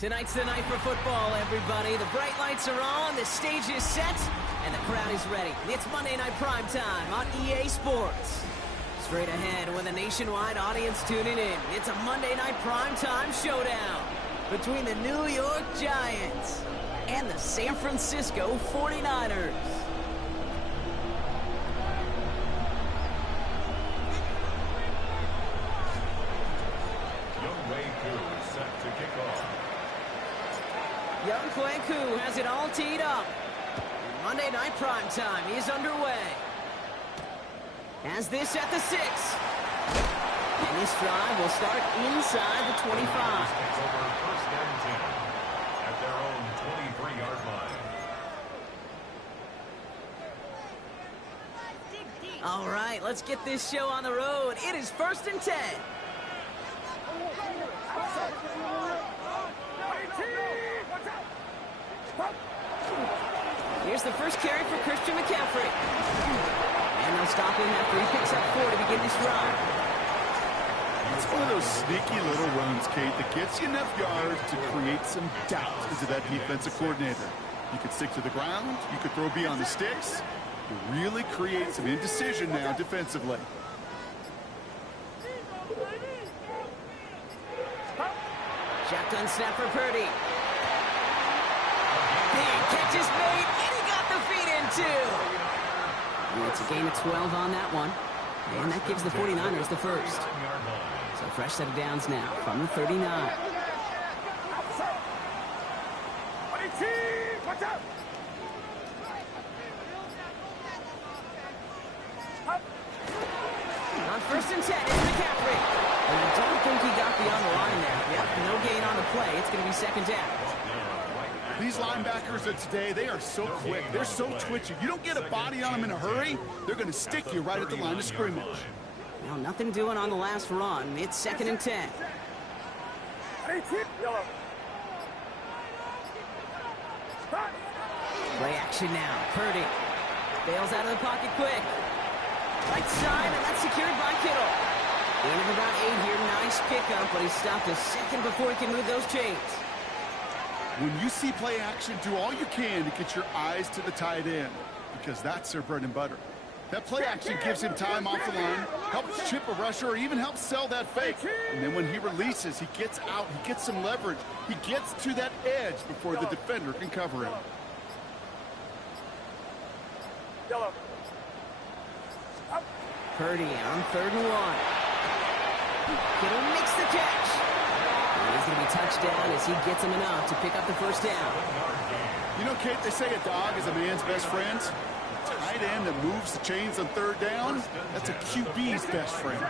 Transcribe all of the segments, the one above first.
Tonight's the night for football, everybody. The bright lights are on, the stage is set, and the crowd is ready. It's Monday Night Primetime on EA Sports. Straight ahead with a nationwide audience tuning in, it's a Monday Night Primetime showdown between the New York Giants and the San Francisco 49ers. Young Kwanku has it all teed up. Monday Night Primetime is underway. As this at the 6. And this drive will start inside the 25. Takes over first and 10 at their own 23-yard line. All right, let's get this show on the road. It is first and 10. Here's the first carry for Christian McCaffrey. And they'll stop him after he picks up 4 to begin this drive. It's one of those sneaky little runs, Kate, that gets you enough yards to create some doubt into that defensive coordinator. You could stick to the ground. You could throw beyond the sticks. You really create some indecision now defensively. Shotgun snap for Purdy. Big catch is made, and he got the feet in too. And it's a gain of 12 on that one. And that gives the 49ers the first. So fresh set of downs now from the 39. On first and 10, it's McCaffrey. And I don't think he got beyond the line there. Yep, no gain on the play. It's going to be second down. These linebackers of today, they are so quick. They're so twitchy. You don't get a body on them in a hurry, they're going to stick you right at the line of scrimmage. Now, nothing doing on the last run. It's second and 10. Play action now. Purdy bails out of the pocket quick. Right side, and that's secured by Kittle. Gain of about 8 here. Nice pickup, but he stopped a second before he can move those chains. When you see play action, do all you can to get your eyes to the tight end, because that's their bread and butter. That play action gives him time off the line, helps chip a rusher, or even helps sell that fake. And then when he releases, he gets out, he gets some leverage. He gets to that edge before the defender can cover him. Purdy on 3rd and 1. Kittle makes the catch. And he's going to be touched down as he gets him enough to pick up the first down. You know, Kate, they say a dog is a man's best friend. A tight end that moves the chains on 3rd down, that's a QB's best friend.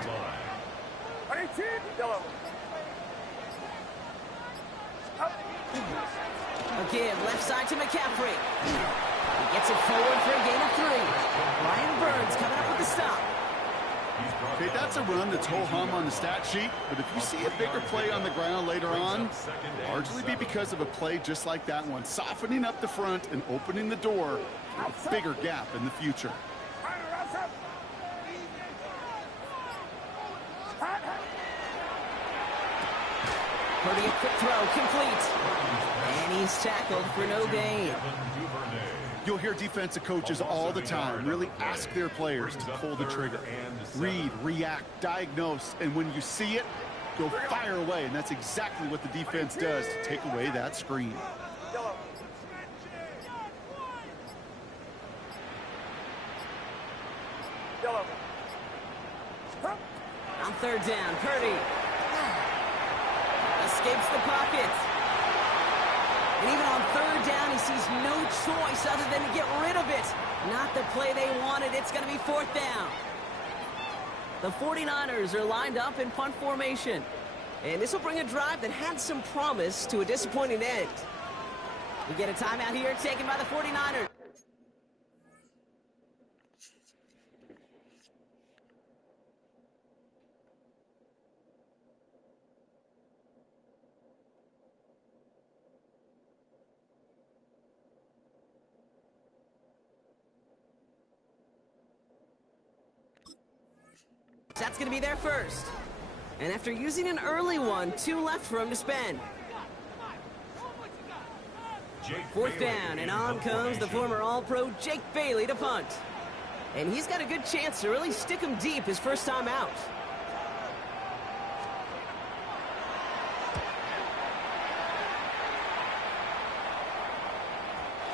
Again, left side to McCaffrey. He gets it forward for a gain of 3. Ryan Burns coming up with the stop. Okay, that's a run that's ho-hum on the stat sheet, but if you see a bigger play on the ground later on, largely be because of a play just like that one, softening up the front and opening the door for a bigger gap in the future. Purdy, a quick throw, complete. And he's tackled for no gain. You'll hear defensive coaches all the time really ask their players to pull the trigger. Read, react, diagnose, and when you see it, go fire away. And that's exactly what the defense does to take away that screen. On 3rd down, Purdy escapes the pocket. And even on 3rd down, he sees no choice other than to get rid of it. Not the play they wanted. It's going to be 4th down. The 49ers are lined up in punt formation. And this will bring a drive that had some promise to a disappointing end. We get a timeout here taken by the 49ers. That's going to be their first. And after using an early one, 2 left for him to spend. 4th down, and on comes the former All-Pro Jake Bailey to punt. And he's got a good chance to really stick him deep his first time out.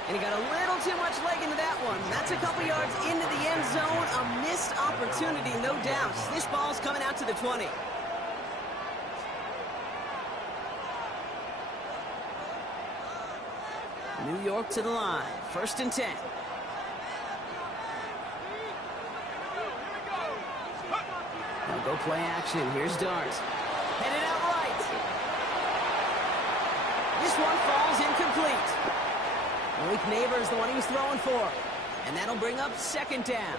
And he got a little too much leg into that one. That's a couple yards into the end zone. A missed opportunity, no doubt. This ball's coming out to the 20. New York to the line. 1st and 10. Now go play action. Here's Dart. Headed out right. This one falls incomplete. Malik Neighbors, the one he was throwing for. And that'll bring up 2nd down.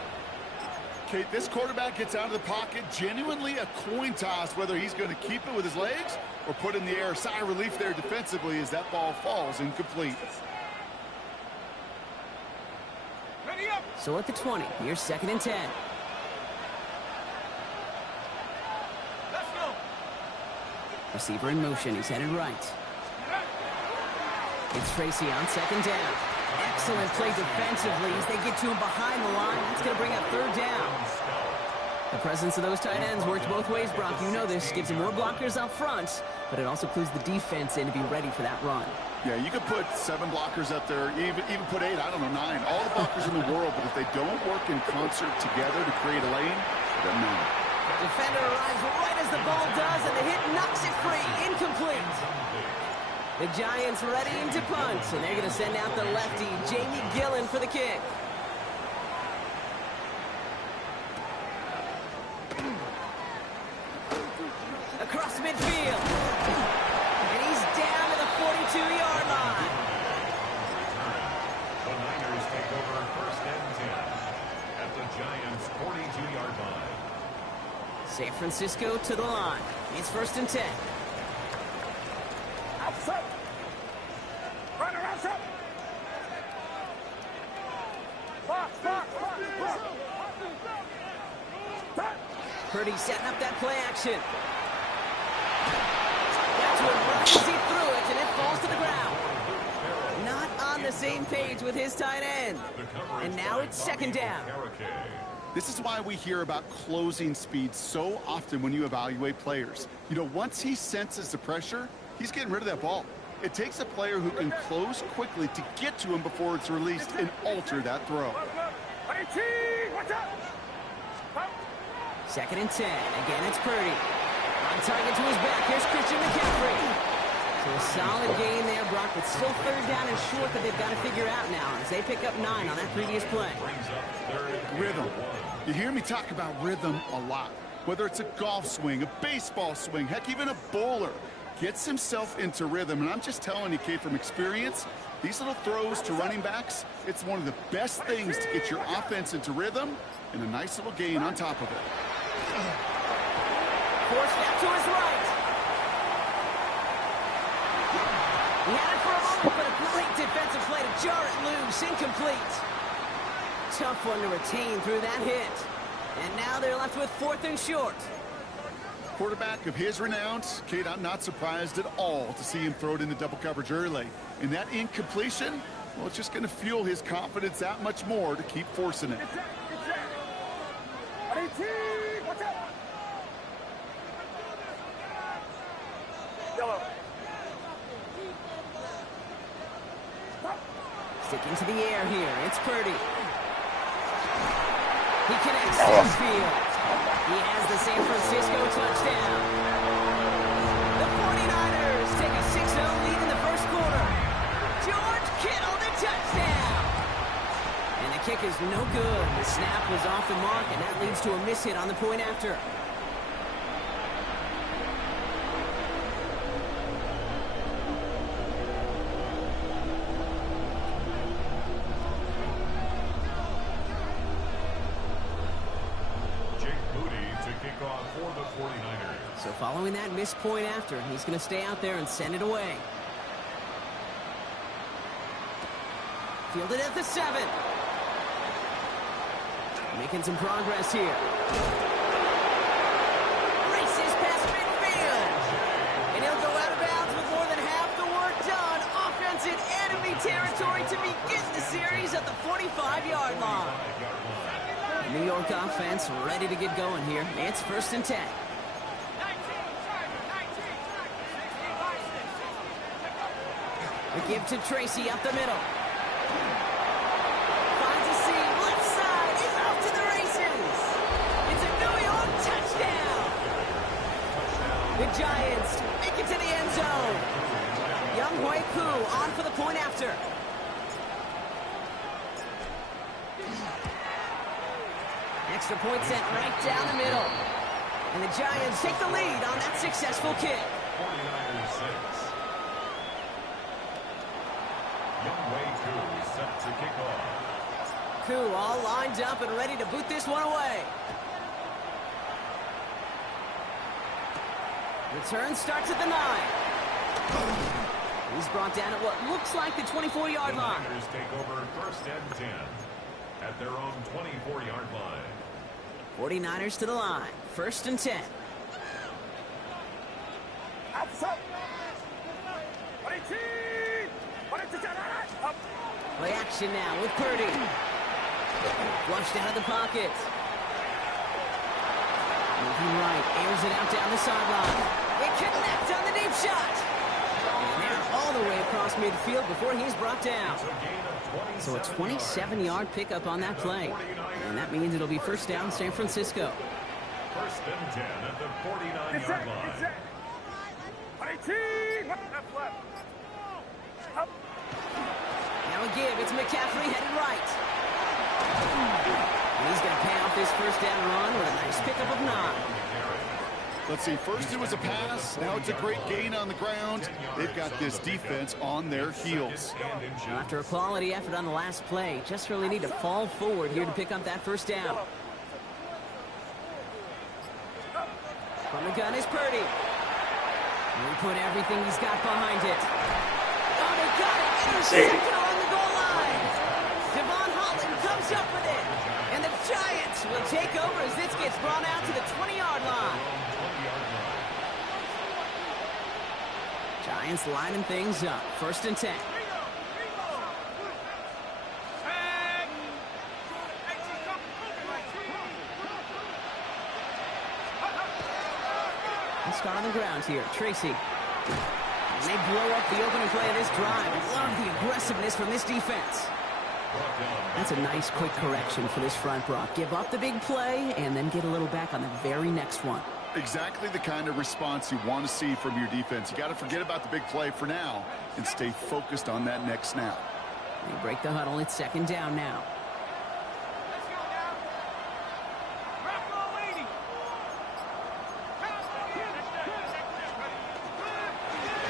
Okay, this quarterback gets out of the pocket, genuinely a coin toss whether he's going to keep it with his legs or put in the air. Sigh of relief there defensively as that ball falls incomplete. So at the 20, here's 2nd and 10. Let's go. Receiver in motion, he's headed right. It's Tracy on 2nd down. Excellent play defensively as they get to him behind the line. That's going to bring up 3rd down. The presence of those tight ends works both ways, Brock. You know this. Gives them more blockers up front, but it also clues the defense in to be ready for that run. Yeah, you could put 7 blockers up there, even put 8, I don't know, 9. All the blockers in the world, but if they don't work in concert together to create a lane, it doesn't matter. Defender arrives right as the ball does, and the hit knocks it free. Incomplete. The Giants readying to punt, and they're going to send out the lefty, Jamie Gillen, for the kick. Across midfield. And he's down to the 42-yard line. The Niners take over 1st and 10 at the Giants' 42-yard line. San Francisco to the line. It's 1st and 10. Purdy setting up that play action. Got to him right as he threw it, and it falls to the ground. Not on the same page with his tight end. And now it's 2nd down. This is why we hear about closing speed so often when you evaluate players. You know, once he senses the pressure, he's getting rid of that ball. It takes a player who can close quickly to get to him before it's released and alter that throw. 2nd and 10. Again, it's Purdy. On target to his back. Here's Christian McCaffrey. So a solid gain there, Brock. It's still 3rd down and short that they've got to figure out now as they pick up 9 on that previous play. Rhythm. You hear me talk about rhythm a lot. Whether it's a golf swing, a baseball swing, heck, even a bowler gets himself into rhythm. And I'm just telling you, Kate, from experience, These little throws to running backs, it's one of the best things to get your offense into rhythm and a nice little gain on top of it. Forced out to his right. He had it for a moment, but a great defensive play to jar it loose. Incomplete. Tough one to retain through that hit. And now they're left with 4th and short. Quarterback of his renown, Kate, I'm not surprised at all to see him throw it in the double coverage early. And that incompletion, well, it's just going to fuel his confidence that much more to keep forcing it. Sticking to the air here. It's Purdy. He connects downfield. He has the San Francisco touchdown. The 49ers take a 6-0 lead in the first quarter. George Kittle, the touchdown. And the kick is no good. The snap was off the mark, and that leads to a miss hit on the point after. So following that missed point after, he's going to stay out there and send it away. Fielded at the 7. Making some progress here. Races past midfield. And he'll go out of bounds with more than half the work done. Offense in enemy territory to begin the series at the 45-yard line. New York offense ready to get going here. It's 1st and 10. The give to Tracy up the middle. Finds a seam, left side, is off to the races. It's a New York touchdown. The Giants make it to the end zone. Young Hui Koo on for the point after. Extra point sent right down the middle. And the Giants take the lead on that successful kick. 49ers 6. Set to kick off. Koo all lined up and ready to boot this one away. Return starts at the 9. He's brought down at what looks like the 24-yard line. The Niners take over 1st and 10 at their own 24-yard line. 49ers to the line. 1st and 10. Play action now with Purdy. Flushed out of the pocket. Moving right, airs it out down the sideline. They connect on the deep shot. And they're all the way across midfield before he's brought down. So a 27-yard pickup on that play. And that means it'll be 1st down San Francisco. 1st and 10 at the 49-yard line. Now a give. It's McCaffrey headed right. And he's going to pay off this 1st down run with a nice pickup of 9. Let's see, first it was a pass, now it's a great gain on the ground. They've got this defense on their heels. Now after a quality effort on the last play, just really need to fall forward here to pick up that 1st down. From the gun is Purdy. And he put everything he's got behind it. Oh, they got it! Intercepted on the goal line! Devon Holland comes up with it! And the Giants will take over as this gets brought out to the 20-yard line. Giants lining things up. 1st and 10. Let's start on the ground here. Tracy. And they blow up the opening play of this drive. I love the aggressiveness from this defense. That's a nice quick correction for this front, Brock. Give up the big play and then get a little back on the very next one. Exactly the kind of response you want to see from your defense. You got to forget about the big play for now and stay focused on that next snap. They break the huddle. It's 2nd down now.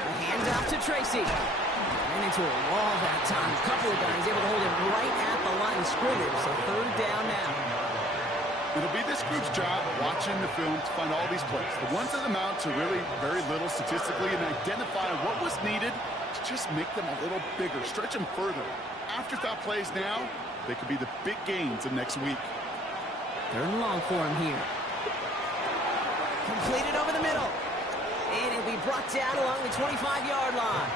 A handoff to Tracy. And into a wall that time. A couple of guys able to hold him right at the line of scrimmage. So third down now. It'll be this group's job watching the film to find all these plays. The ones that amount to really very little statistically and identify what was needed to just make them a little bigger, stretch them further. Afterthought plays now, they could be the big gains of next week. Third and long for him here. Completed over the middle. And it'll be brought down along the 25-yard line.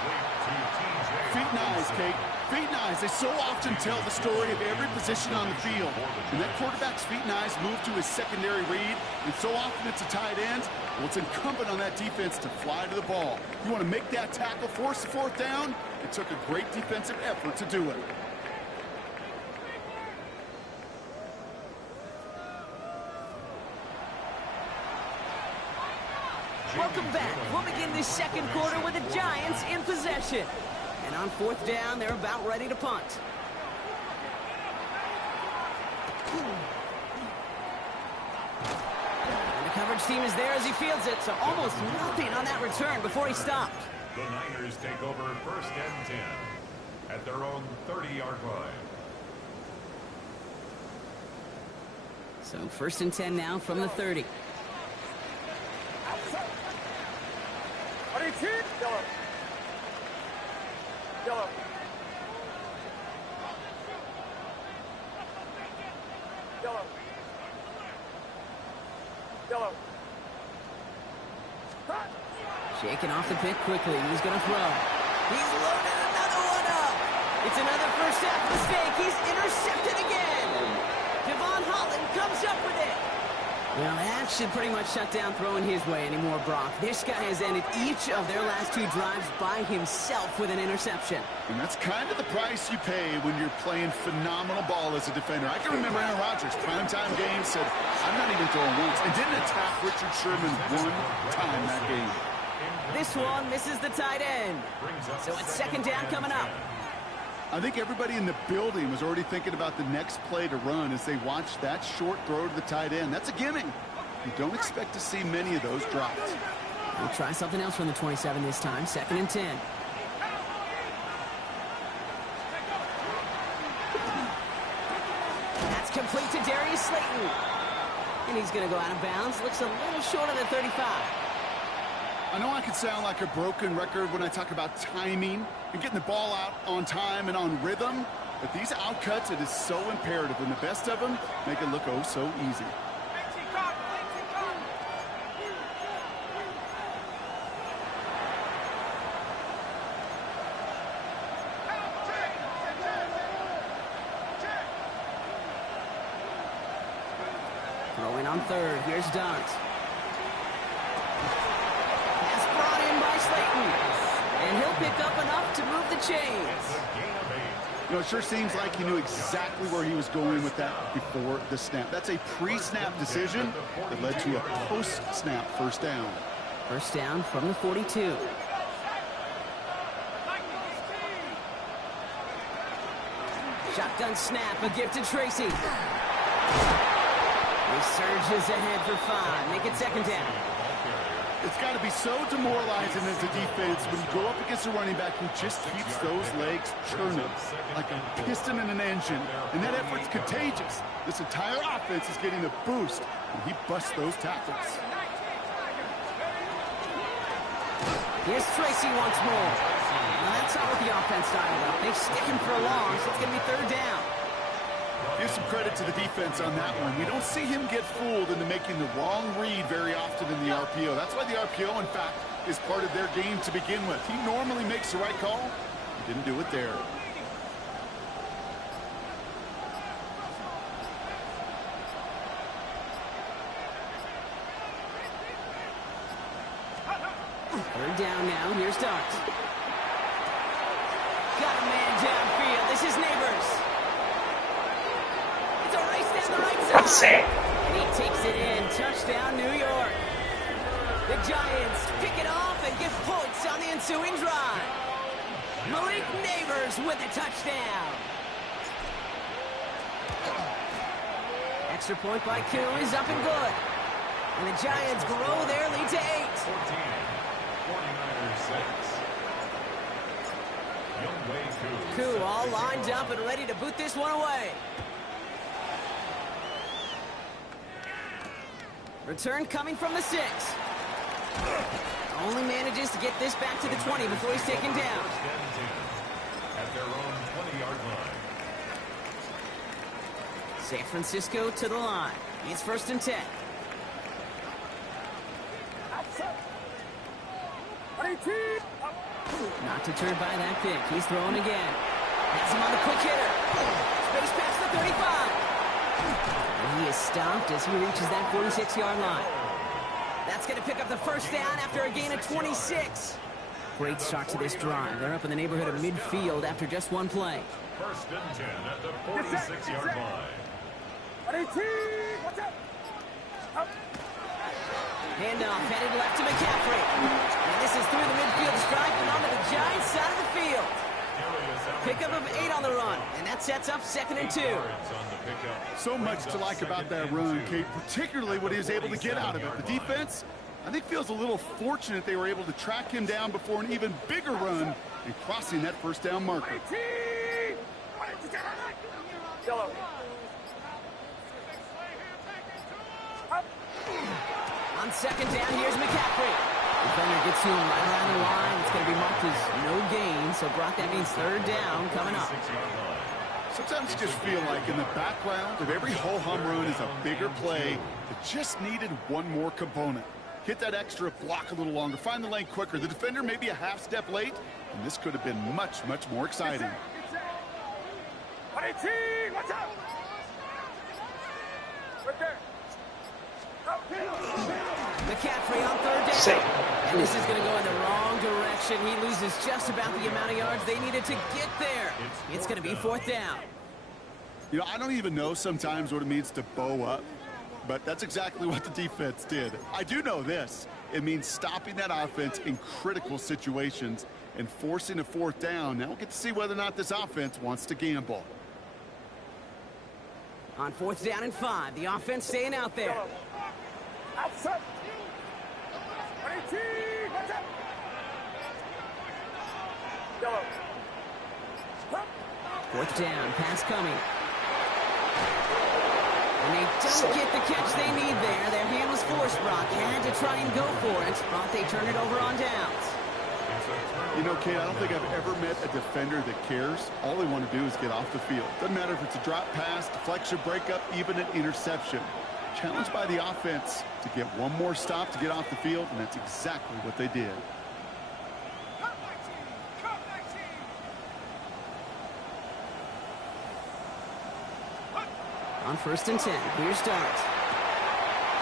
Feet and eyes, Kate. Feet and eyes. They so often tell the story of every position on the field. And that quarterback's feet and eyes move to his secondary read, and so often it's a tight end. Well, it's incumbent on that defense to fly to the ball. You want to make that tackle, force the fourth down? It took a great defensive effort to do it. Welcome back. We'll begin this second quarter with the Giants in possession. And on fourth down, they're about ready to punt. And the coverage team is there as he fields it, so almost nothing on that return before he stopped. The Niners take over first and 10 at their own 30-yard line. So first and 10 now from the 30. Yellow. Shaking off the pick quickly. He's going to throw. He's loaded another one up. It's another first half mistake. He's intercepted again. Devon Holland comes up with it. Well, that should pretty much shut down throwing his way anymore, Brock. This guy has ended each of their last two drives by himself with an interception. And that's kind of the price you pay when you're playing phenomenal ball as a defender. I can remember Aaron Rodgers, primetime game, said, I'm not even throwing once, and didn't attack Richard Sherman one time that game. This one misses the tight end. So it's second down coming up. I think everybody in the building was already thinking about the next play to run as they watched that short throw to the tight end. That's a gimme. You don't expect to see many of those dropped. We'll try something else from the 27 this time. Second and 10. That's complete to Darius Slayton. And he's going to go out of bounds. Looks a little short of the 35. I know I can sound like a broken record when I talk about timing and getting the ball out on time and on rhythm, but these outcuts, it is so imperative, and the best of them make it look oh so easy. Throwing on third. Here's Dart. Slayton, and he'll pick up enough to move the chains. You know, it sure seems like he knew exactly where he was going with that before the snap. That's a pre-snap decision that led to a post-snap first down. First down from the 42. Shotgun snap, a gift to Tracy. He surges ahead for 5. Make it second down. It's got to be so demoralizing as a defense when you go up against a running back who just keeps those legs churning like a piston in an engine. And that effort's contagious. This entire offense is getting a boost when he busts those tackles. Here's Tracy once more. Well, that's not what the offense dialed up. They stick him for a long, so it's going to be third down. Give some credit to the defense on that one. We don't see him get fooled into making the wrong read very often in the RPO. That's why the RPO, in fact, is part of their game to begin with. He normally makes the right call. He didn't do it there. Third down now. Here's Dart. Got a man downfield. This is Neighbors. It's a race down the right side. And he takes it in. Touchdown, New York. The Giants pick it off and get points on the ensuing drive. Malik Neighbors with the touchdown. Extra point by Q is up and good. And the Giants grow their lead to 8. 49ers 6. Koo all lined up and ready to boot this one away. Return coming from the 6. Only manages to get this back to the 20 before he's taken down. At their own 20-yard line. San Francisco to the line. It's 1st and 10. Not deterred by that pick. He's throwing again. Has him on the quick hitter. Space past the 35. And he is stopped as he reaches that 46-yard line. That's going to pick up the first down after a gain of 26. Great start to this drive. They're up in the neighborhood of midfield after just one play. 1st and 10 at the 46-yard line. Handoff headed left to McCaffrey. And this is through the midfield stripe and onto the Giants side of the field. Pickup of 8 on the run, and that sets up 2nd and 2. So much to like about that run, Kate, particularly what he was able to get out of it. The defense, I think, feels a little fortunate they were able to track him down before an even bigger run and crossing that first down marker. On 2nd down, here's McCaffrey. Defender gets to him right around the line. It's going to be marked as no gain, so Brock, that means 3rd down coming up. Sometimes you just feel like in the background of every ho-hum run is a bigger play that just needed one more component. Hit that extra block a little longer, find the lane quicker. The defender may be a half step late, and this could have been much, much more exciting. McCaffrey on 3rd down. And this is going to go in the wrong direction. He loses just about the amount of yards they needed to get there. It's going to be 4th down. You know, I don't even know sometimes what it means to bow up, but that's exactly what the defense did. I do know this. It means stopping that offense in critical situations and forcing a 4th down. Now we'll get to see whether or not this offense wants to gamble. On 4th down and 5, the offense staying out there. Fourth down, pass coming. And they don't get the catch they need there. Their hand was forced, Brock. Had to try and go for it. Brock, they turn it over on downs. You know, Kate, I don't think I've ever met a defender that cares. All they want to do is get off the field. Doesn't matter if it's a drop pass, deflection, breakup, even an interception. Challenged by the offense to get one more stop to get off the field, and that's exactly what they did. On 1st and 10, here's starts.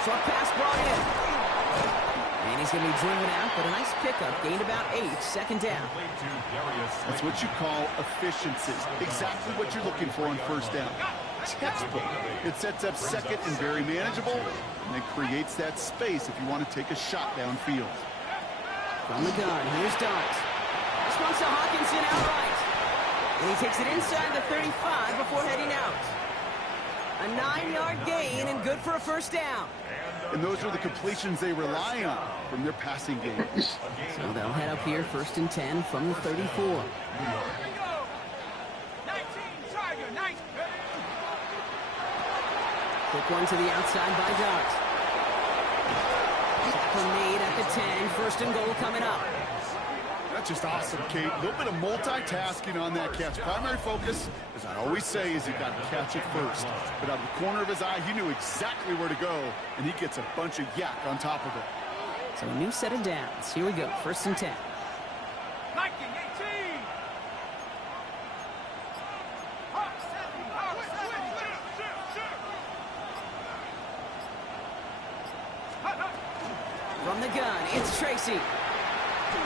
Short pass brought in. And he's going to be driven out, but a nice pickup. Gained about 8, 2nd down. That's what you call efficiency. Exactly what you're looking for on 1st down. Textbook. It sets up 2nd and very manageable, and it creates that space if you want to take a shot downfield. From the gun, here's Dart. This one's to Hawkinson outright. And he takes it inside the 35 before heading out. A 9-yard gain and good for a 1st down. And those are the completions they rely on from their passing game. So they'll head up here 1st and 10 from the 34. Quick one to the outside by Dart. Tackle made at the 10. 1st and goal coming up. That's just awesome, Kate. A little bit of multitasking on that catch. Primary focus, as I always say, is you got to catch it first. But out of the corner of his eye, he knew exactly where to go, and he gets a bunch of yak on top of it. So a new set of downs. Here we go, 1st and 10. From the gun, it's Tracy.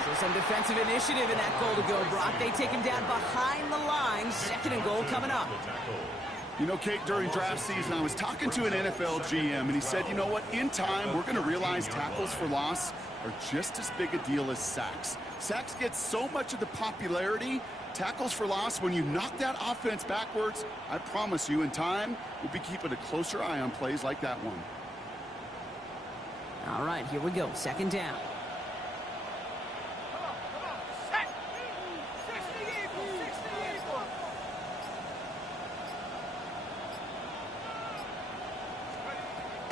So some defensive initiative in that goal to go, Brock. They take him down behind the line. 2nd and goal coming up. You know, Kate, during draft season, I was talking to an NFL GM, and he said, you know what, in time, we're going to realize tackles for loss are just as big a deal as sacks. Sacks get so much of the popularity. Tackles for loss, when you knock that offense backwards, I promise you, in time, we'll be keeping a closer eye on plays like that one. All right, here we go. 2nd down.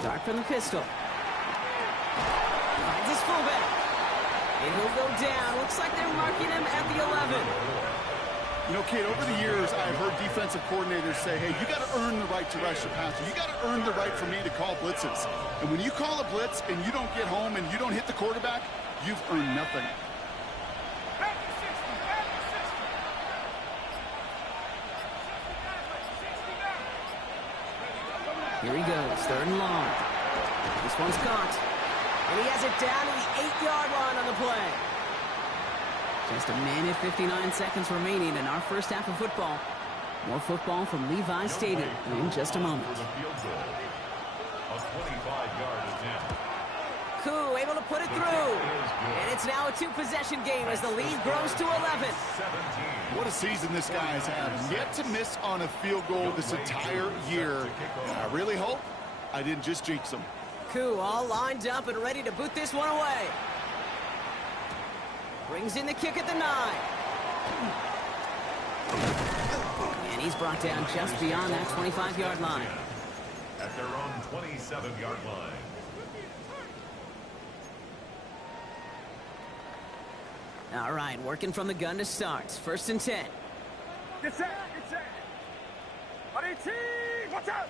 Dart from the pistol. Finds his fullback. And he'll go down. Looks like they're marking him at the 11. You know, Kate, over the years, I've heard defensive coordinators say, hey, you got to earn the right to rush your passer. You got to earn the right for me to call blitzes. And when you call a blitz and you don't get home and you don't hit the quarterback, you've earned nothing. Here he goes, 3rd and long. This one's caught. And he has it down to the 8-yard line on the play. Just a minute, 59 seconds remaining in our first half of football. More football from Levi Stadium in just a moment. A 25-yard attempt. Koo able to put it through. And it's now a 2-possession game as the lead grows to 11. What a season this guy's had. Yet to miss on a field goal this entire year. And I really hope I didn't just jinx him. Koo all lined up and ready to boot this one away. Brings in the kick at the 9. And he's brought down just beyond that 25-yard line. At their own 27-yard line. All right, working from the gun to start. 1st and 10. Get set, get set. Watch out.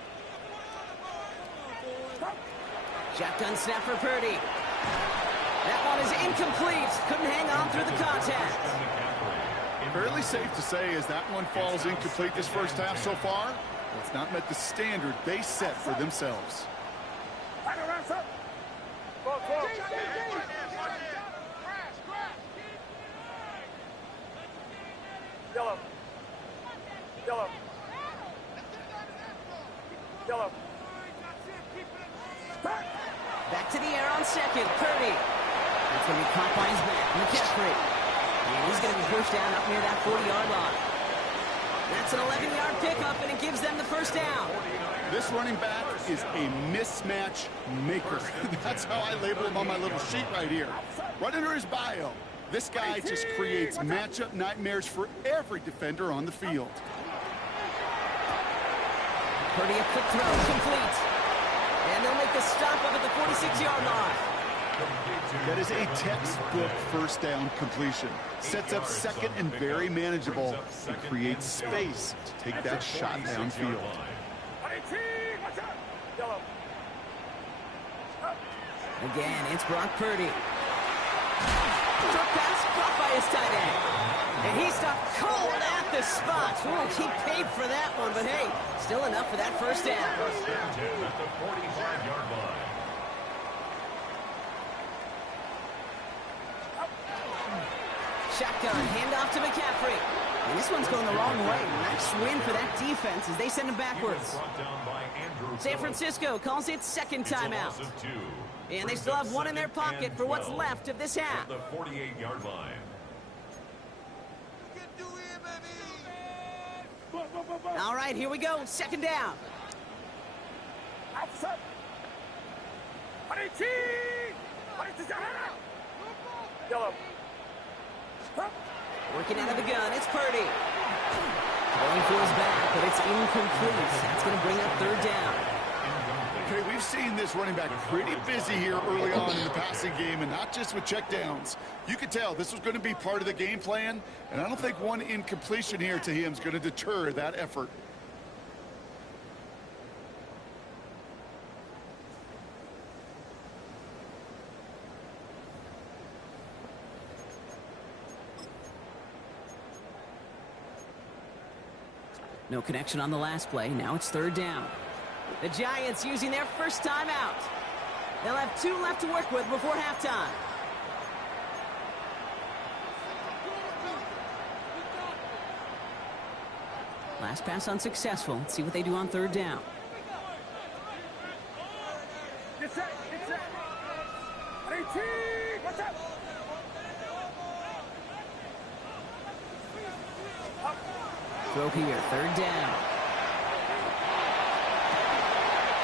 Shotgun snap for Purdy. That one is incomplete. Couldn't hang on through the contact. Fairly safe to say as that one falls incomplete this first half so far, it's not met the standard they set for themselves. Yellow. Back to the air on 2nd. Purdy. That's going to be caught by his back. McCaffrey. And he's going to be pushed down up near that 40-yard line. That's an 11-yard pickup, and it gives them the 1st down. This running back is a mismatch maker. That's how I label him on my little sheet right here. Right under his bio, this guy just creates matchup nightmares for every defender on the field. Purdy a quick throw, complete. And they'll make the stop up at the 46-yard line. That is a textbook 1st down completion. Sets up 2nd and very manageable and creates space to take that shot downfield. Again, it's Brock Purdy. Short pass caught by his tight end. And he stopped cold at the spot. Ooh, he paid for that one, but hey, still enough for that 1st down. At the 45-yard line. Shotgun, handoff to McCaffrey. And this one's going the wrong way. Nice win for that defense as they send him backwards. San Francisco calls it 2nd timeout. And they still have one in their pocket for what's left of this half. The 48-yard line. All right, here we go. 2nd down. Yellow. Working out of the gun, it's Purdy. Going for his back, but it's incomplete. That's going to bring up 3rd down. Okay, we've seen this running back pretty busy here early on in the passing game, and not just with checkdowns. You could tell this was going to be part of the game plan, and I don't think one incompletion here to him is going to deter that effort. No connection on the last play. Now it's 3rd down. The Giants using their 1st timeout. They'll have 2 left to work with before halftime. Last pass unsuccessful. Let's see what they do on 3rd down. Get set, get set. 18, watch out. Throw here, 3rd down.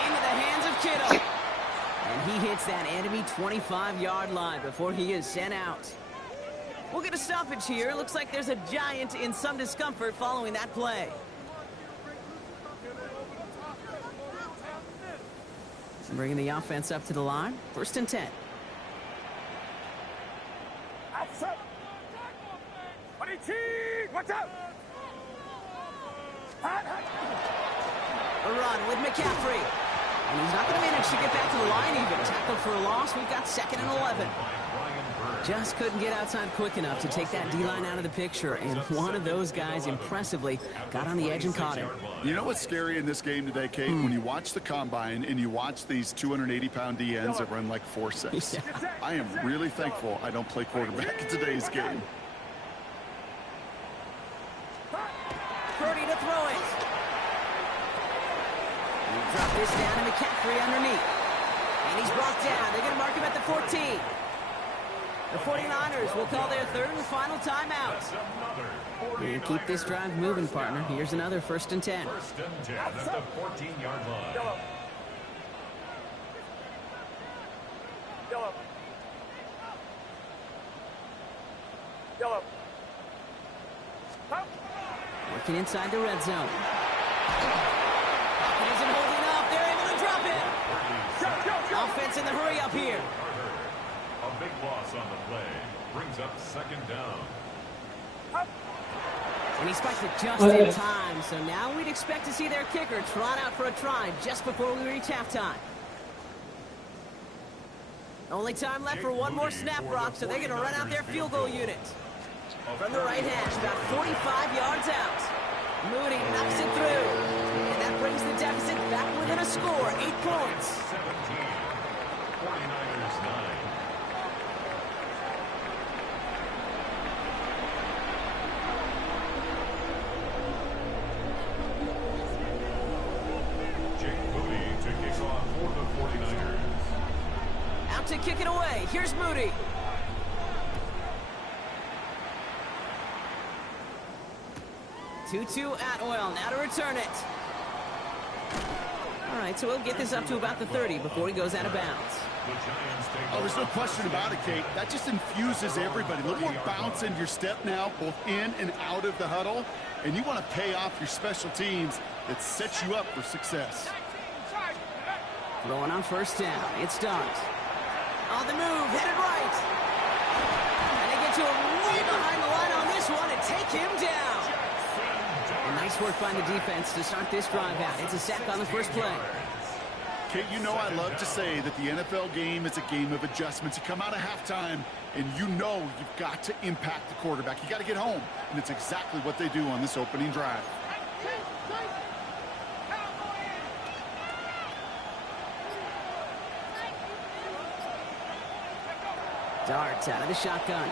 Into the hands of Kittle. And he hits that enemy 25-yard line before he is sent out. We'll get a stoppage here. Looks like there's a Giant in some discomfort following that play. Bringing the offense up to the line. 1st and 10. Outside. 22. Watch out. A run with McCaffrey. And he's not going to manage to get back to the line even. Tackled for a loss. We've got 2nd and 11. Just couldn't get outside quick enough to take that D-line out of the picture. And one of those guys impressively got on the edge and caught him. You know what's scary in this game today, Kate? When you watch the combine and you watch these 280-pound DNs that run like 4.6. Yeah. I am really thankful I don't play quarterback in today's game. Purdy to throw it. Drop this down to McCaffrey underneath. And he's brought down. They're going to mark him at the 14. The 49ers will call their 3rd and final timeout. And keep this drive moving, partner. Here's another 1st and 10. 1st and 10 at the 14-yard line. Yellow. Working inside the red zone. It isn't holding up. They're able to drop it. Offense in the hurry up here. A big loss on the play. Brings up 2nd down. And he spiked it just in time. So now we'd expect to see their kicker trot out for a try just before we reach halftime. Only time left for one more snap, Brock, so they're going to run out their field goal unit. From the right hash, about 45 yards out. Moody knocks it through. And that brings the deficit back within a score, 8 points. 17. 49ers 9. To kick it away. Here's Moody. Tutu Atwell now to return it. All right, so we'll get this up to about the 30 before he goes out of bounds. Oh, there's no question about it, Kate. That just infuses everybody. A little more bounce into your step now, both in and out of the huddle. And you want to pay off your special teams that sets you up for success. Throwing on 1st down. It's Dart. On the move, headed right. And they get to him way behind the line on this one and take him down. And nice work by the defense to start this drive out. It's a sack on the first play. Kate, you know I love to say that the NFL game is a game of adjustments. You come out of halftime, and you know you've got to impact the quarterback. You got to get home, and it's exactly what they do on this opening drive. Darts out of the shotgun.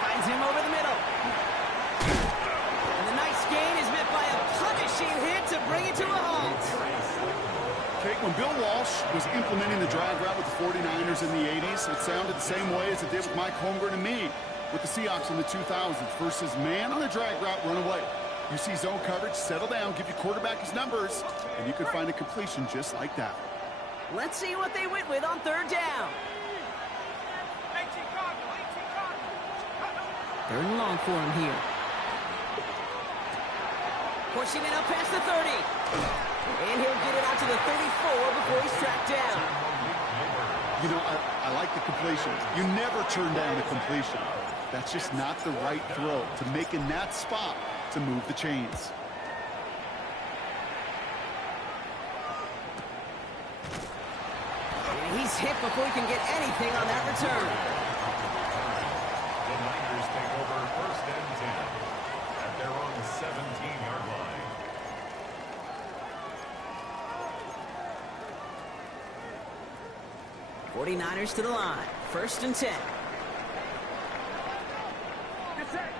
Finds him over the middle. And the nice gain is met by a punishing hit to bring it to a halt. Kate, when Bill Walsh was implementing the drag route with the 49ers in the 80s, it sounded the same way as it did with Mike Holmgren and me with the Seahawks in the 2000s versus man on a drag route, run away. You see zone coverage, settle down, give your quarterback his numbers, and you can find a completion just like that. Let's see what they went with on 3rd down. 3rd and long for him here. Pushing it up past the 30. And he'll get it out to the 34 before he's tracked down. You know, I like the completion. You never turn down a completion. That's just not the right throw to make in that spot to move the chains. And he's hit before he can get anything on that return. The Niners take over 1st and 10 at their own 17-yard line. '49ers to the line. 1st and 10. Get set.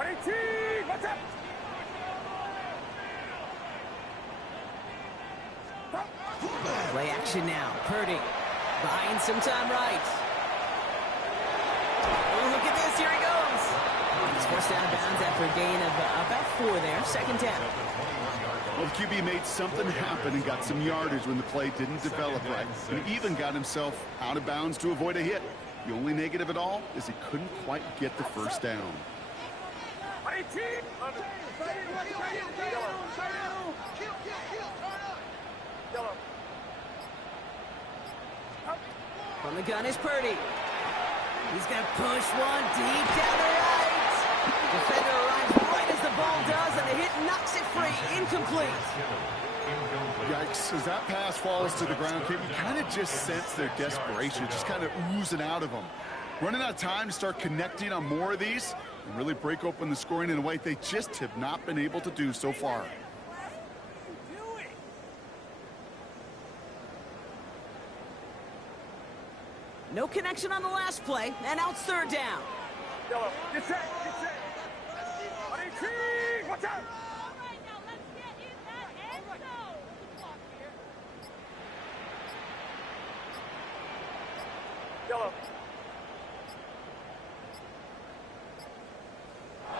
18. What's up? Play action now. Purdy buying some time right. Oh, look at this. Here he goes. He's forced out of bounds after a gain of about 4 there. 2nd down. Well, the QB made something happen and got some yardage when the play didn't develop right. And even got himself out of bounds to avoid a hit. The only negative at all is he couldn't quite get the 1st down. 18. Yellow. From the gun is Purdy. He's going to push one deep down the right. Defender arrives right as the ball does, and the hit knocks it free. Incomplete. Yikes, as that pass falls to the ground, you kind of just sense their desperation, just kind of oozing out of them. Running out of time to start connecting on more of these and really break open the scoring in a way they just have not been able to do so far. No connection on the last play, and now it's third down. Yellow, get set, get set. 18, watch out. All right, now let's get in that end zone. Block here. Yellow.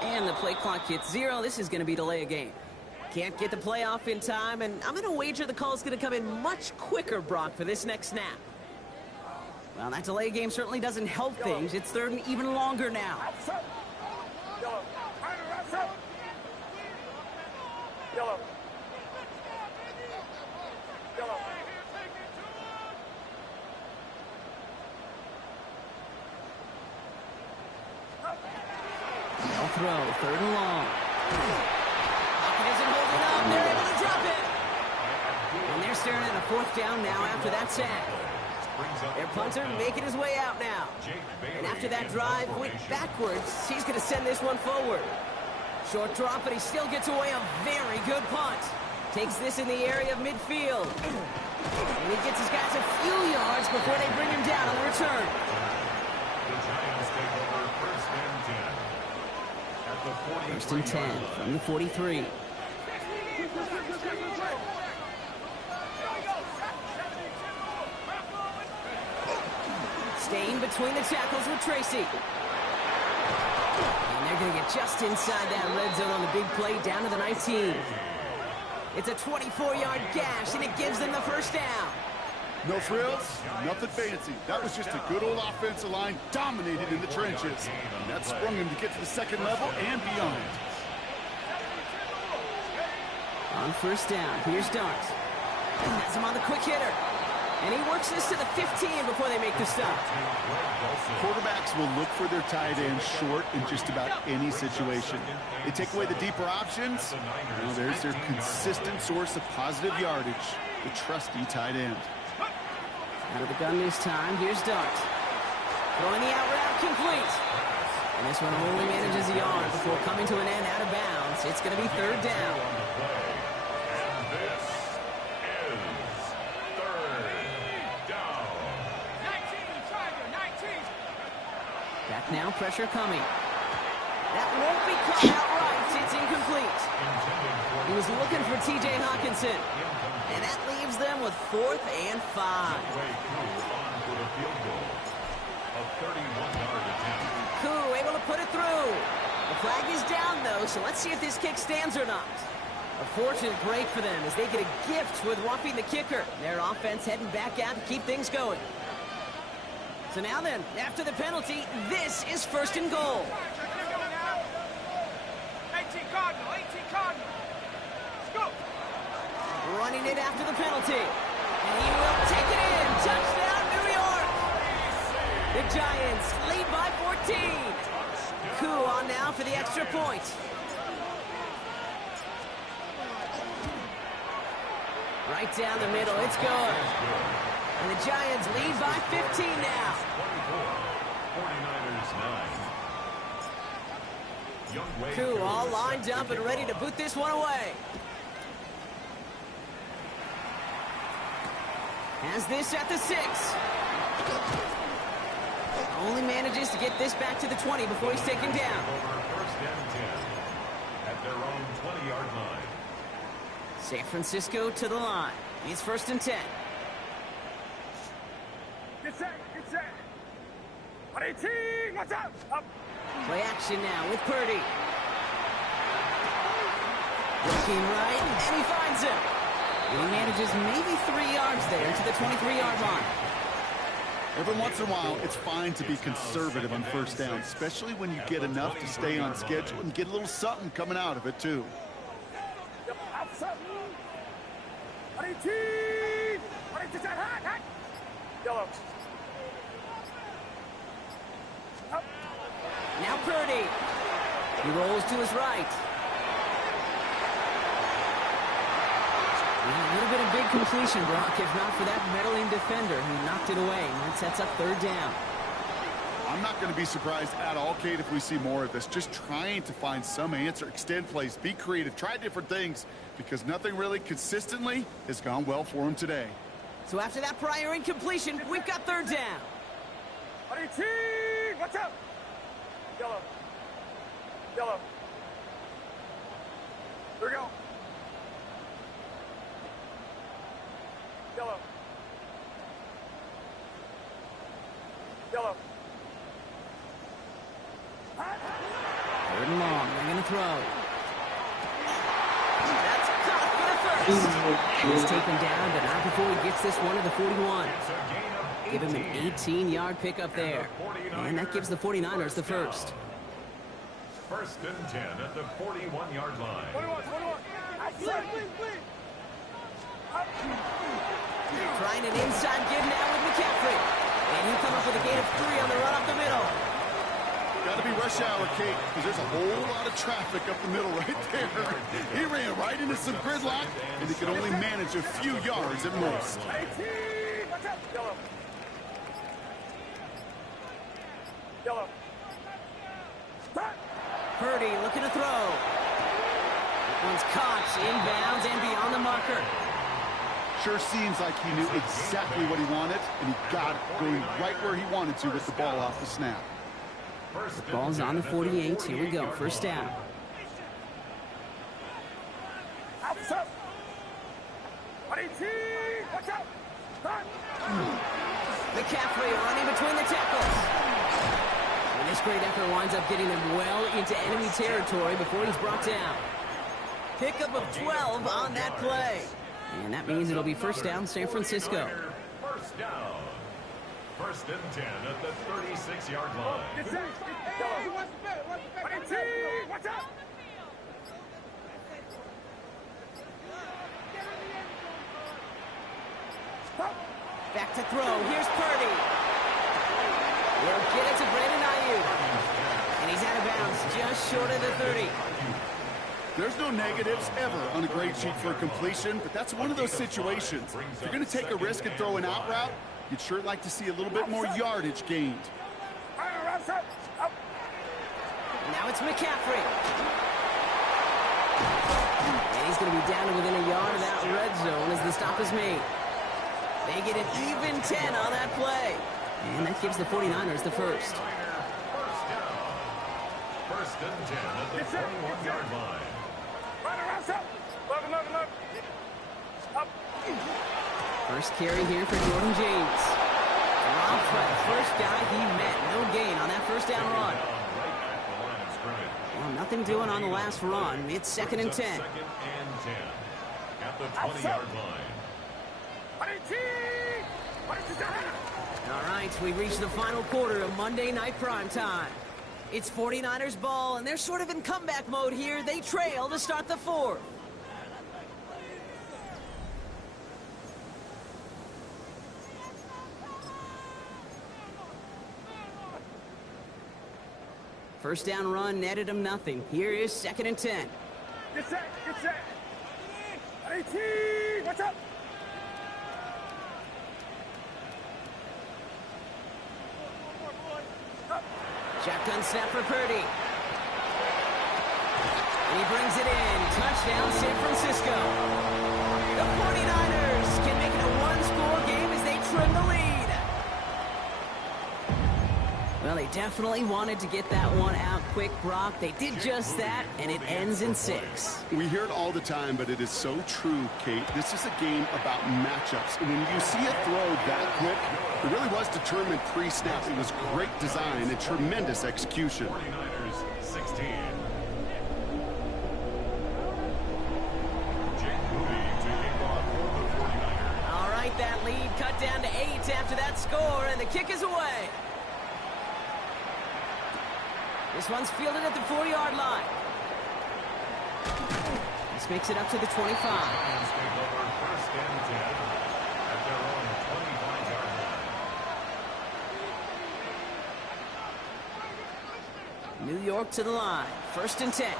And the play clock hits 0. This is going to be delay a game. Can't get the play off in time, and I'm going to wager the call is going to come in much quicker, Brock, for this next snap. Well, that delay game certainly doesn't help things. It's third and even longer now. Outside. Yellow. Right, outside. Yellow. Yellow. No throw, third and long. Pocket isn't holding up. They're able to drop it. And they're staring at a fourth down now after that sack. Their punter making his way out now. And after that drive went backwards, he's going to send this one forward. Short drop, but he still gets away a very good punt. Takes this in the area of midfield. And he gets his guys a few yards before they bring him down on the return. The Giants take over first and 10. At the 43 First and 10 from the 43. Staying between the tackles with Tracy. And they're going to get just inside that red zone on the big play down to the 19. It's a 24-yard gash, and it gives them the first down. No frills, nothing fancy. That was just a good old offensive line dominated in the trenches. And that sprung him to get to the second level and beyond. On first down, here's Dart. Has him on the quick hitter. And he works this to the 15 before they make the stop. Quarterbacks will look for their tight end short in just about any situation. They take away the deeper options. Well, there's their consistent source of positive yardage, the trusty tight end. Out of the gun this time, here's Dart. Throwing the out route complete. And this one only manages a yard before coming to an end out of bounds. It's going to be third down. And this is third down. 19, Tiger, 19. Back now, pressure coming. That won't be caught outright. It's incomplete. He was looking for T.J. Hawkinson. And that leaves them with 4th and 5. Way through on for the field goal. A 31-yard attempt. Koo able to put it through. The flag is down, though, so let's see if this kick stands or not. A fortunate break for them as they get a gift with roughing the kicker. Their offense heading back out to keep things going. So now then, after the penalty, this is first and goal. 18 Cardinal, 18 Cardinal. Let's go. Running it after the penalty. And he will take it in. Touchdown, New York. The Giants lead by 14. Koo on now for the extra point. Right down the middle. It's good. And the Giants lead by 15 now. 49ers 9. Koo all lined up and ready to boot this one away. Has this at the 6. Only manages to get this back to the 20 before he's taken down. Over first and 10 at their own 20-yard line. San Francisco to the line. It's first and 10. Get set, get set. 18, watch out. Up. Play action now with Purdy. Looking right, and he finds him. And he manages maybe 3 yards there to the 23-yard line. Every once in a while, it's fine to be conservative on first down, especially when you get enough to stay on schedule and get a little something coming out of it, too. Outside. 18. 18, hot. Yellow. Now Purdy. He rolls to his right. And a little bit of big completion, Brock, if not for that meddling defender who knocked it away. And that sets up third down. I'm not going to be surprised at all, Kate, if we see more of this. Just trying to find some answer, extend plays, be creative, try different things, because nothing really consistently has gone well for him today. So after that prior incompletion, we've got third down. 18, watch out! Yellow. Yellow. Here we go. Yellow. Yellow. Third and long. They're going to throw. That's caught for the first. He's taken down, but not before he gets this one to the 41. Give him an 18-yard pickup there. And that gives the 49ers the first. First and 10 at the 41-yard line. 21. Trying an inside give now with McCaffrey. And he'll come up with a gain of 3 on the run up the middle. Got to be rush hour, Kate, because there's a whole lot of traffic up the middle right there. He ran right into some gridlock, and he could only manage a few yards at most. 18, watch out! Yellow. Yellow. Purdy looking to throw. That one's caught inbounds and beyond the marker. Sure seems like he knew exactly what he wanted, and he got it going right where he wanted to with the ball off the snap. The ball's on the 48. Here we go. First down. Outside. 18, watch out! McCaffrey running between the tackles. And this great effort winds up getting him well into enemy territory before he's brought down. Pickup of 12 on that play. And that means it'll be first down, San Francisco. First down. First and 10 at the 36-yard line. Get set! Yellow. 18, watch out! Back to throw. Here's Purdy. He'll get it to Brandon Ayuk. And he's out of bounds just short of the 30. There's no negatives ever on a grade sheet for a completion, but that's one of those situations. If you're going to take a risk and throw an out route, you'd sure like to see a little bit more yardage gained. Now it's McCaffrey. And he's going to be down to within a yard of that red zone as the stop is made. They get an even 10 on that play. And that gives the 49ers the first. First and 10 at the 21-yard line. First carry here for Jordan James. Rob for the first guy he met. No gain on that first down run. Well, nothing doing on the last run. It's second and 10. Second and 10 at the 20-yard line. All right, we've reached the final quarter of Monday Night Primetime. It's 49ers ball, and they're sort of in comeback mode here. They trail to start the fourth. First down run netted him nothing. Here is second and 10. Get set! 18, watch out! Shotgun snap for Purdy. And he brings it in. Touchdown, San Francisco. The 49ers can make it a one-score game as they trim the lead. Well, they definitely wanted to get that one out quick, Brock. They did just that, and it ends in 6. We hear it all the time, but it is so true, Kate. This is a game about matchups. And when you see a throw that quick, it really was determined pre-snap. It was great design and tremendous execution. 49ers 16. All right, that lead cut down to 8 after that score, and the kick is away. This one's fielded at the 4-yard line. This makes it up to the 25. First and 10 at their own 25-yard line. New York to the line. 1st and 10.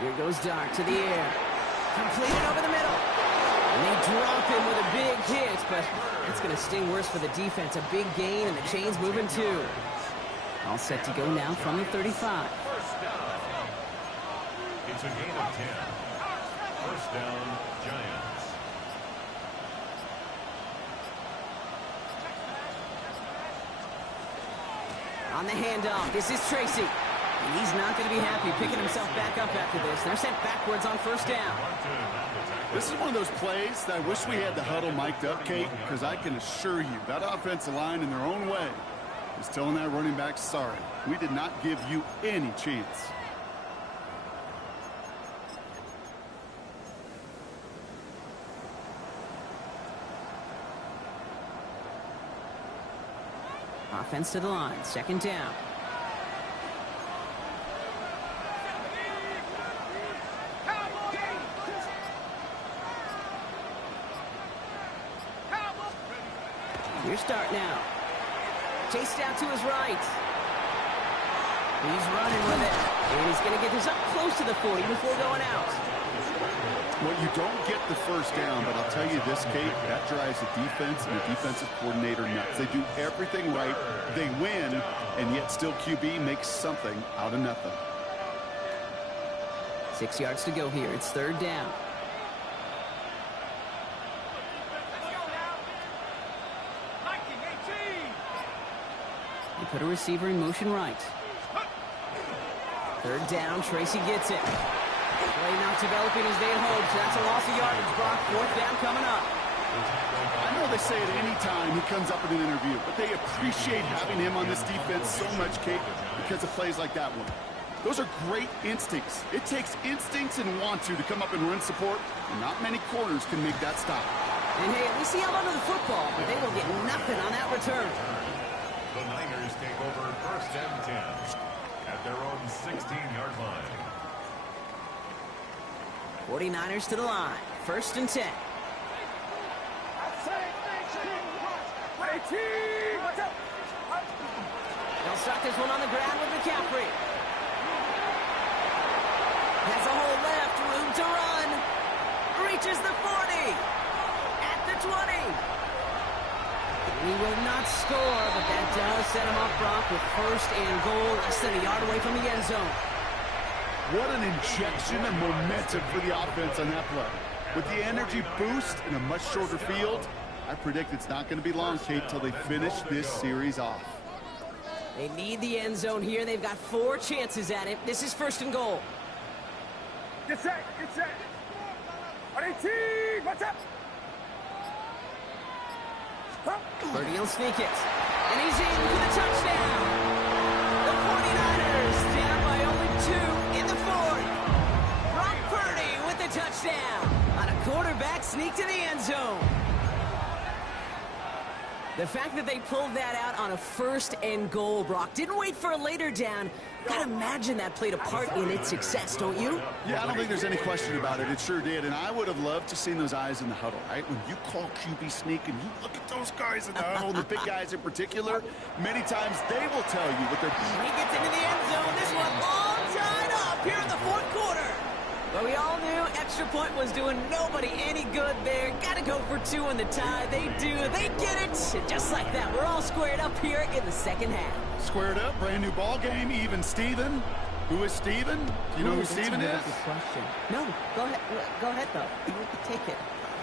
Here goes Dart to the air. Completed over the middle. And they drop him with a big hit, but it's going to sting worse for the defense. A big gain, and the chain's moving too. All set to go now from the 35. It's a gain of 10. 1st down, Giants. On the handoff, this is Tracy. And he's not going to be happy picking himself back up after this. They're sent backwards on 1st down. This is one of those plays that I wish we had the huddle mic'd up, Kate, because I can assure you that offensive line in their own way is telling that running back, sorry, we did not give you any chance. Offense to the line, 2nd down. Your start now. Chased out to his right. He's running with it. And he's going to get this up close to the 40 before going out. Well, you don't get the 1st down, but I'll tell you this, Kate, that drives the defense and the defensive coordinator nuts. They do everything right. They win, and yet still QB makes something out of nothing. 6 yards to go here. It's 3rd down. They put a receiver in motion right. 3rd down. Tracy gets it. Play not developing as they had hoped. So that's a loss of yardage, Brock. 4th down coming up. I know they say it any time he comes up in an interview, but they appreciate having him on this defense so much, Kate, because of plays like that one. Those are great instincts. It takes instincts and want to come up and run support, and not many corners can make that stop. And hey, at least he held onto the football, but they will get nothing on that return. The Niners take over 1st and 10 at their own 16-yard line. 49ers to the line. 1st and 10. They'll start this one on the ground with McCaffrey. Has a hole left, room to run. Reaches the 40. At the 20. He will not score, but that does set him up, Brock, with 1st and goal, less than a yard away from the end zone. What an injection of momentum for the offense on that play. With the energy boost in a much shorter field, I predict it's not going to be long, Kate, till they finish this series off. They need the end zone here. They've got 4 chances at it. This is 1st and goal. Get set, get set. 18, what's up? Purdy will sneak it. And he's in for the touchdown. The 49ers down by only 2 in the 4th. Brock Purdy with the touchdown on a quarterback sneak to the end zone. The fact that they pulled that out on a 1st and goal, Brock, didn't wait for a later down. Gotta imagine that played a part in its success, don't you? Yeah, I don't think there's any question about it. It sure did, and I would have loved to seen those eyes in the huddle, right? When you call QB sneak and you look at those guys in the huddle, and the big guys in particular, many times they will tell you what they're... He gets into the end zone. This one all tied up here in the 4th quarter. But we all knew extra point was doing nobody any good there. Got to go for 2 in the tie. They do. They get it. And just like that, we're all squared up here in the 2nd half. Squared up, brand new ball game, even Steven. Who is Steven? Do you know who Steven is? That's a question. No, go ahead. Go ahead, though. Take it.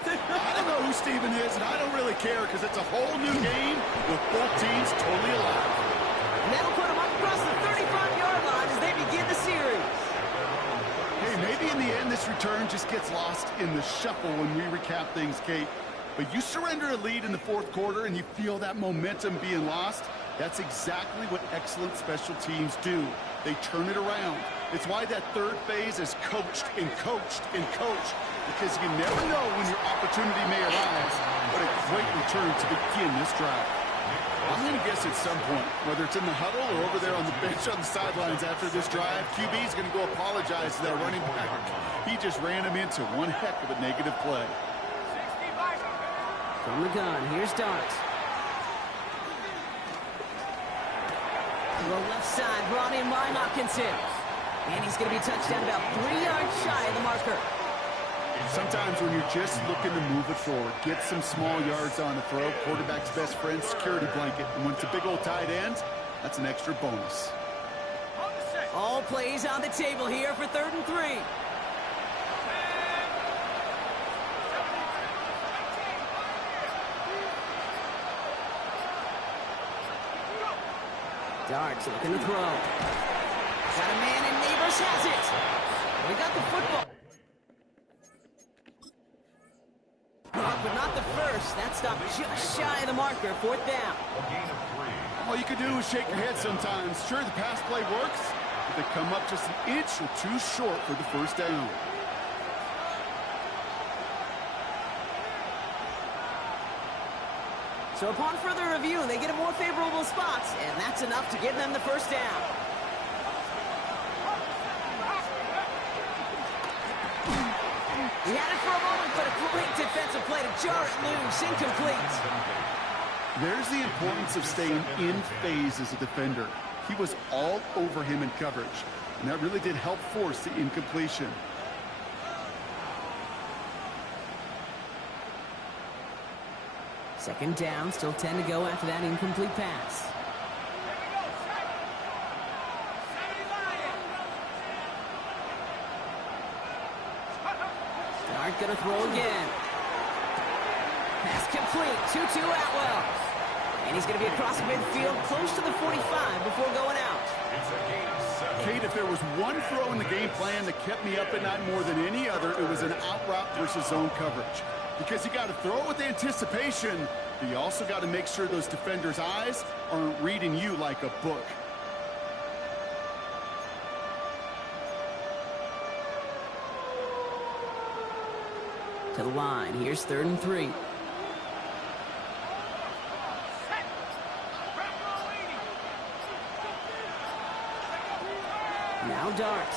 I don't know who Steven is, and I don't really care because it's a whole new game with both teams totally alive. And that'll put them up across the 35-yard line as they begin the series. Hey, maybe in the end this return just gets lost in the shuffle when we recap things, Kate. But you surrender a lead in the 4th quarter and you feel that momentum being lost. That's exactly what excellent special teams do. They turn it around. It's why that 3rd phase is coached and coached and coached, because you never know when your opportunity may arise. What a great return to begin this drive. I'm going to guess at some point, whether it's in the huddle or over there on the bench on the sidelines after this drive, QB's going to go apologize to that running back. He just ran him into one heck of a negative play. From the gun, here's Dart. The left side brought in by Hopkinson. And he's going to be touched down about 3 yards shy of the marker. Sometimes when you're just looking to move it forward, get some small yards on the throw, quarterback's best friend, security blanket. And when it's a big old tight end, that's an extra bonus. All plays on the table here for 3rd and 3. Darts looking to throw. Got a man and Neighbors has it. We got the football. But not the first. That stopped just shy of the marker. 4th down. A gain of 3. All you can do is shake your head sometimes. Sure, the pass play works, but they come up just an inch or two short for the 1st down. So upon further review, they get a more favorable spot, and that's enough to give them the 1st down. He had it for a moment, but a great defensive play to jar it loose. Incomplete. There's the importance of staying in phase as a defender. He was all over him in coverage, and that really did help force the incompletion. Second down, still 10 to go after that incomplete pass. Dart gonna throw again. Pass complete, 2-2 Atwell. And he's gonna be across midfield, close to the 45 before going out. It's a gain of 7. Kate, if there was one throw in the game plan that kept me up at night more than any other, it was an out route versus zone coverage. Because you got to throw it with anticipation, but you also got to make sure those defenders' eyes aren't reading you like a book. To the line, here's 3rd and 3. Now Dart.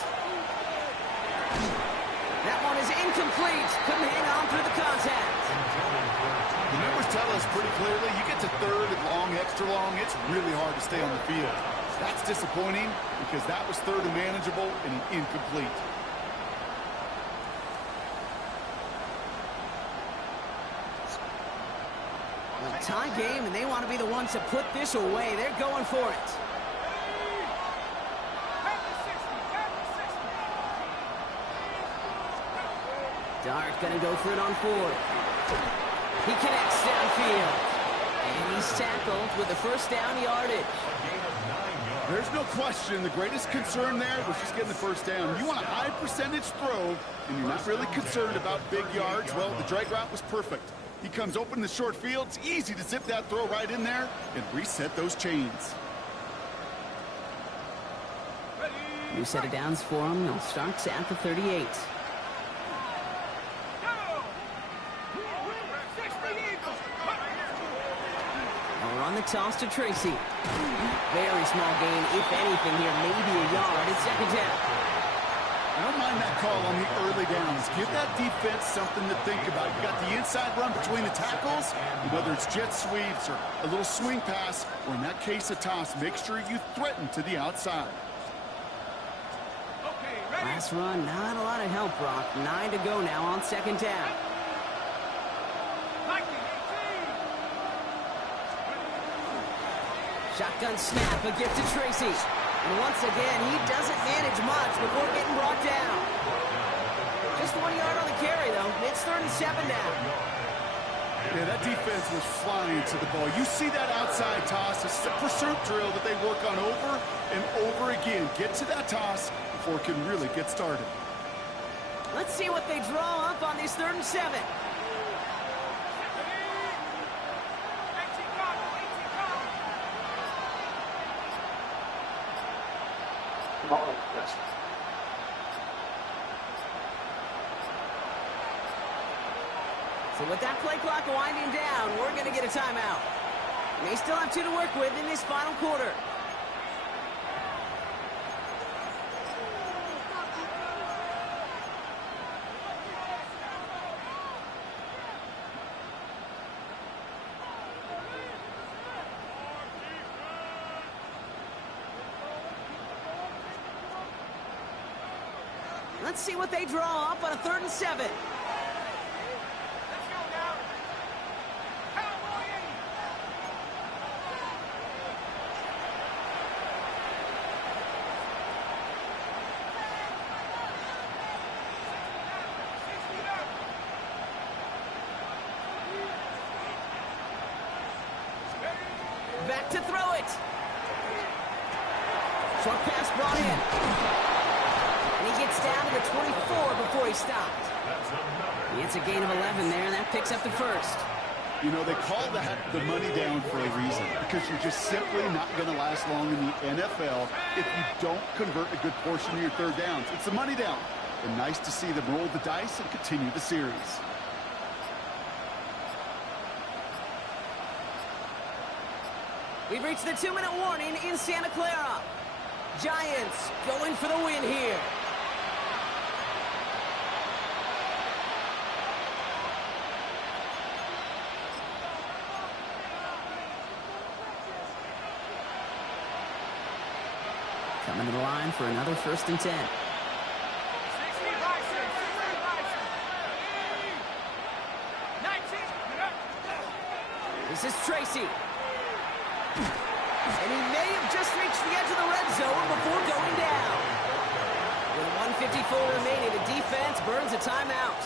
That one is incomplete. Couldn't hang on through the contact. The numbers tell us pretty clearly, you get to 3rd and long, extra long, it's really hard to stay on the field. That's disappointing because that was 3rd and manageable and an incomplete. A tie game, and they want to be the ones to put this away. They're going for it. Dart gonna go for it on 4th. He connects downfield. And he's tackled with the 1st down yardage. There's no question the greatest concern there was just getting the 1st down. You want a high percentage throw, and you're not really concerned about big yards. Well, the drag route was perfect. He comes open in the short field. It's easy to zip that throw right in there and reset those chains. New set of downs for him. He'll start at the 38. On the toss to Tracy. Very small gain, if anything here, maybe a yard. It's 2nd down. I don't mind that call on the early downs. Give that defense something to think about. You got the inside run between the tackles, and whether it's jet sweeps or a little swing pass, or in that case a toss, make sure you threaten to the outside. Last run, not a lot of help, Brock. 9 to go now on 2nd down. Shotgun snap, a gift to Tracy. And once again, he doesn't manage much before getting brought down. Just 1 yard on the carry, though. It's 3rd and 7 now. Yeah, that defense was flying to the ball. You see that outside toss. It's a pursuit drill that they work on over and over again. Get to that toss before it can really get started. Let's see what they draw up on this 3rd and 7. So with that play clock winding down, we're going to get a timeout. They still have 2 to work with in this final quarter. Let's see what they draw up on a 3rd and 7. Let's go now. Cowboy 80. Back to throw it. Short pass brought in. And he gets down to the 24 before he stopped. He gets a gain of 11 there, and that picks up the first. You know, they call that the money down for a reason, because you're just simply not going to last long in the NFL if you don't convert a good portion of your 3rd downs. It's the money down. And nice to see them roll the dice and continue the series. We've reached the 2-minute warning in Santa Clara. Giants going for the win here. Coming to the line for another 1st and 10. This is Tracy. And he may have just reached the edge of the red zone before going down. With 1:54 remaining, the defense burns a timeout.